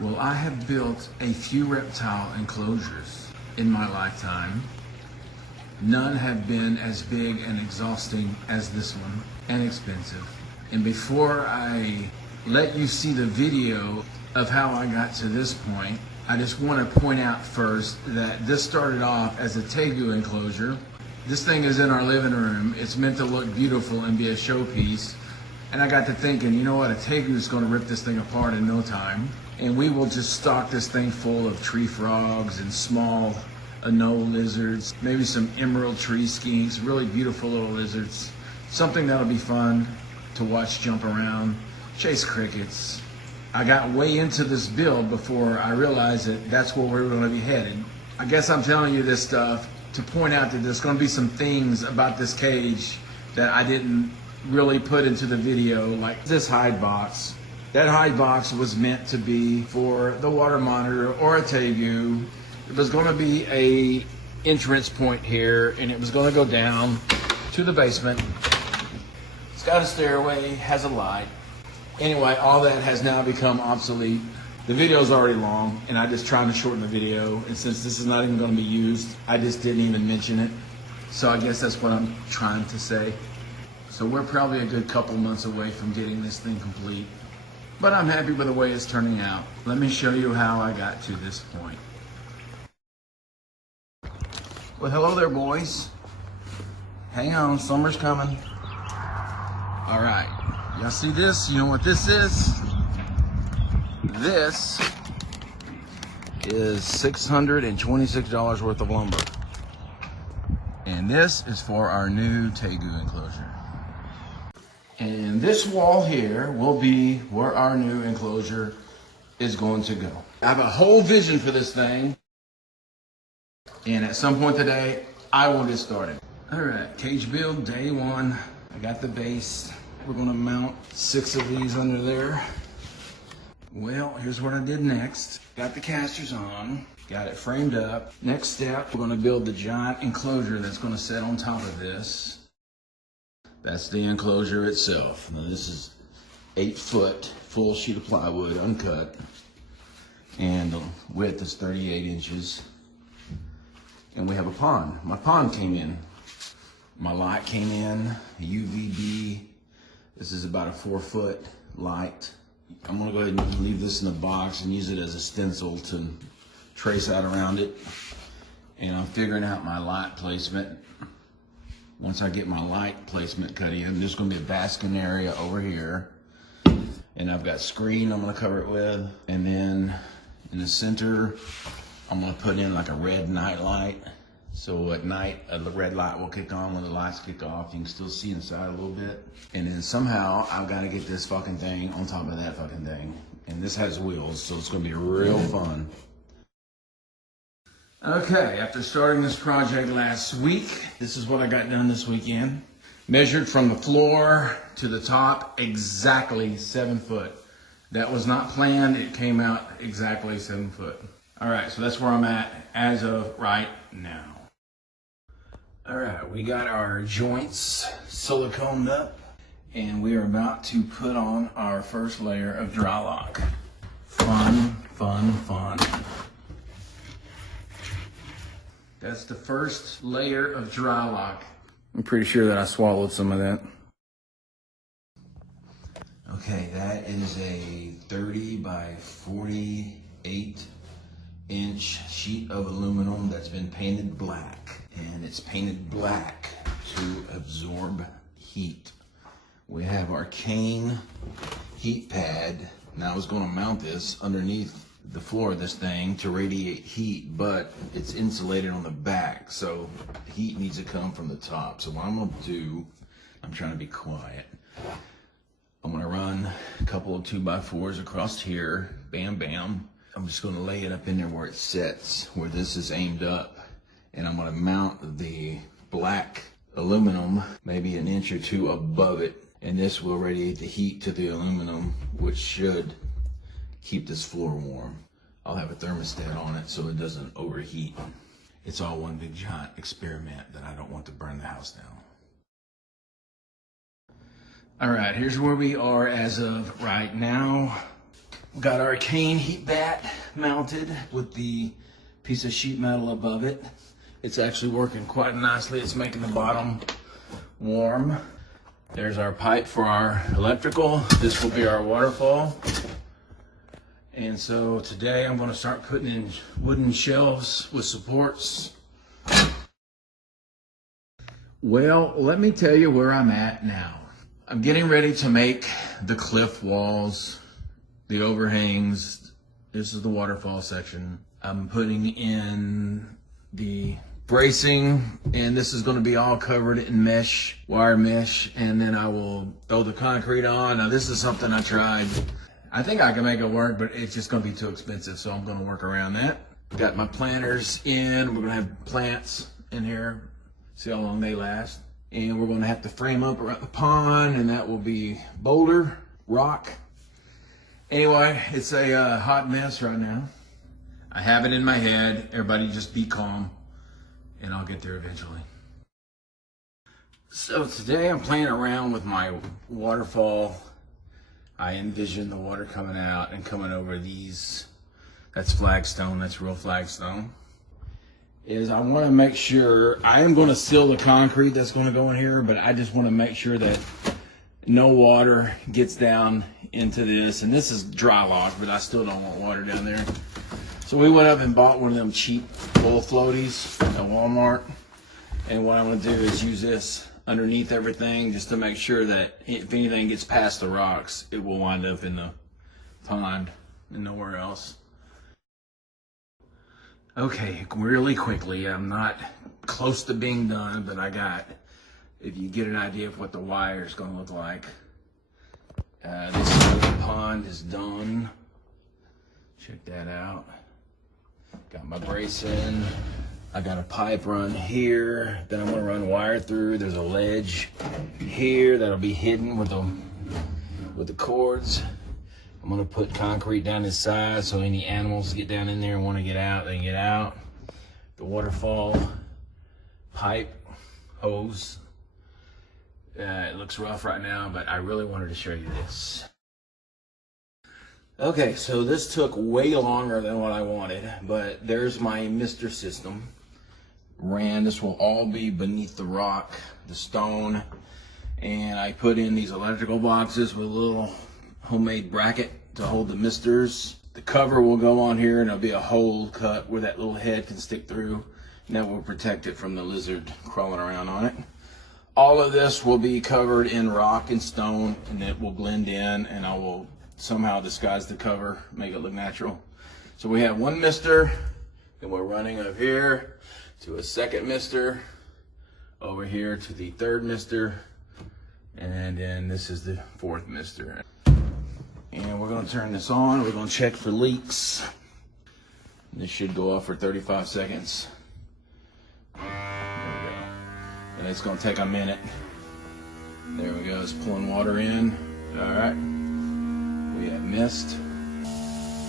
Well, I have built a few reptile enclosures in my lifetime. None have been as big and exhausting as this one, and expensive. And before I let you see the video of how I got to this point, I just want to point out first that this started off as a tegu enclosure. This thing is in our living room. It's meant to look beautiful and be a showpiece. And I got to thinking, you know what, a tegu is going to rip this thing apart in no time. And we will just stock this thing full of tree frogs and small anole lizards, maybe some emerald tree skinks, really beautiful little lizards. Something that'll be fun to watch jump around, chase crickets. I got way into this build before I realized that that's where we were going to be headed. I guess I'm telling you this stuff to point out that there's going to be some things about this cage that I didn't really put into the video, like this hide box. That hide box was meant to be for the water monitor or a tegu. It was going to be a entrance point here, and it was going to go down to the basement. It's got a stairway, has a light. Anyway, all that has now become obsolete. The video is already long, and I'm just trying to shorten the video. And since this is not even going to be used, I just didn't even mention it. So I guess that's what I'm trying to say. So we're probably a good couple months away from getting this thing complete. But I'm happy with the way it's turning out. Let me show you how I got to this point. Well, hello there, boys. Hang on, summer's coming. All right. Y'all see this? You know what this is? This is $626 worth of lumber. And this is for our new tegu enclosure. And this wall here will be where our new enclosure is going to go. I have a whole vision for this thing. And at some point today, I will get started. All right, cage build, day one. I got the base. We're gonna mount 6 of these under there. Well, here's what I did next. Got the casters on, got it framed up. Next step, we're gonna build the giant enclosure that's gonna sit on top of this. That's the enclosure itself. Now this is 8 foot, full sheet of plywood, uncut. And the width is 38 inches. And we have a pond. My pond came in. My light came in, UVB. This is about a 4 foot light. I'm gonna go ahead and leave this in a box and use it as a stencil to trace out around it. And I'm figuring out my light placement. Once I get my light placement cut in, there's gonna be a basking area over here. And I've got screen I'm gonna cover it with. And then in the center, I'm gonna put in like a red night light. So at night, a red light will kick on. When the lights kick off, you can still see inside a little bit. And then somehow, I've got to get this fucking thing on top of that fucking thing. And this has wheels, so it's going to be real fun. Okay, after starting this project last week, this is what I got done this weekend. Measured from the floor to the top, exactly 7 foot. That was not planned. It came out exactly 7 foot. All right, so that's where I'm at as of right now. All right, we got our joints siliconed up, and we are about to put on our first layer of dry lock. Fun, fun, fun. That's the first layer of dry lock. I'm pretty sure that I swallowed some of that. Okay, that is a 30 by 48 inch sheet of aluminum that's been painted black, and it's painted black to absorb heat. We have our cane heat pad. Now I was going to mount this underneath the floor of this thing to radiate heat, but it's insulated on the back, so heat needs to come from the top. So what I'm going to do, I'm trying to be quiet. I'm going to run a couple of 2x4s across here, bam bam. I'm just going to lay it up in there where it sits, where this is aimed up. And I'm going to mount the black aluminum maybe an inch or two above it. And this will radiate the heat to the aluminum, which should keep this floor warm. I'll have a thermostat on it so it doesn't overheat. It's all one big giant experiment that I don't want to burn the house down. All right, here's where we are as of right now. got our cane heat bat mounted with the piece of sheet metal above it. It's actually working quite nicely. It's making the bottom warm. There's our pipe for our electrical. This will be our waterfall. And so today I'm going to start putting in wooden shelves with supports. Well, let me tell you where I'm at now. I'm getting ready to make the cliff walls, the overhangs. This is the waterfall section. I'm putting in the bracing, and this is going to be all covered in mesh, wire mesh, and then I will throw the concrete on. Now this is something I tried. I think I can make it work, but it's just going to be too expensive, so I'm going to work around that. Got my planters in. We're going to have plants in here. See how long they last. And we're going to have to frame up around the pond, and that will be boulder, rock. Anyway, it's a hot mess right now. I have it in my head. Everybody just be calm, and I'll get there eventually. So today I'm playing around with my waterfall. I envision the water coming out and coming over these. That's flagstone, that's real flagstone. I want to make sure, I am going to seal the concrete that's going to go in here, but I just want to make sure that no water gets down into this. And this is dry lock, but I still don't want water down there. So we went up and bought one of them cheap oil floaties at Walmart. And what I'm going to do is use this underneath everything just to make sure that if anything gets past the rocks, it will wind up in the pond and nowhere else. Okay, really quickly, I'm not close to being done, but if you get an idea of what the wire is going to look like. This side of the pond is done. Check that out. Got my brace in. I got a pipe run here. Then I'm going to run wire through. There's a ledge here that'll be hidden with the cords. I'm going to put concrete down this side so any animals get down in there and want to get out, they can get out. The waterfall pipe hose. It looks rough right now, but I really wanted to show you this. Okay, so this took way longer than what I wanted, but there's my mister system. This will all be beneath the rock, the stone, and I put in these electrical boxes with a little homemade bracket to hold the misters. The cover will go on here, and there'll be a hole cut where that little head can stick through, and that will protect it from the lizard crawling around on it. All of this will be covered in rock and stone, and it will blend in, and I will somehow disguise the cover, make it look natural. So we have one mister, and we're running up here to a second mister, over here to the third mister, and then this is the fourth mister. And we're going to turn this on. We're going to check for leaks. This should go off for 35 seconds. There we go. And it's going to take a minute. There we go. It's pulling water in. All right. We have mist.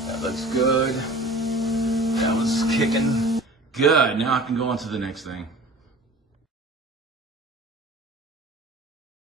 That looks good. That was kicking. Good. Now I can go on to the next thing.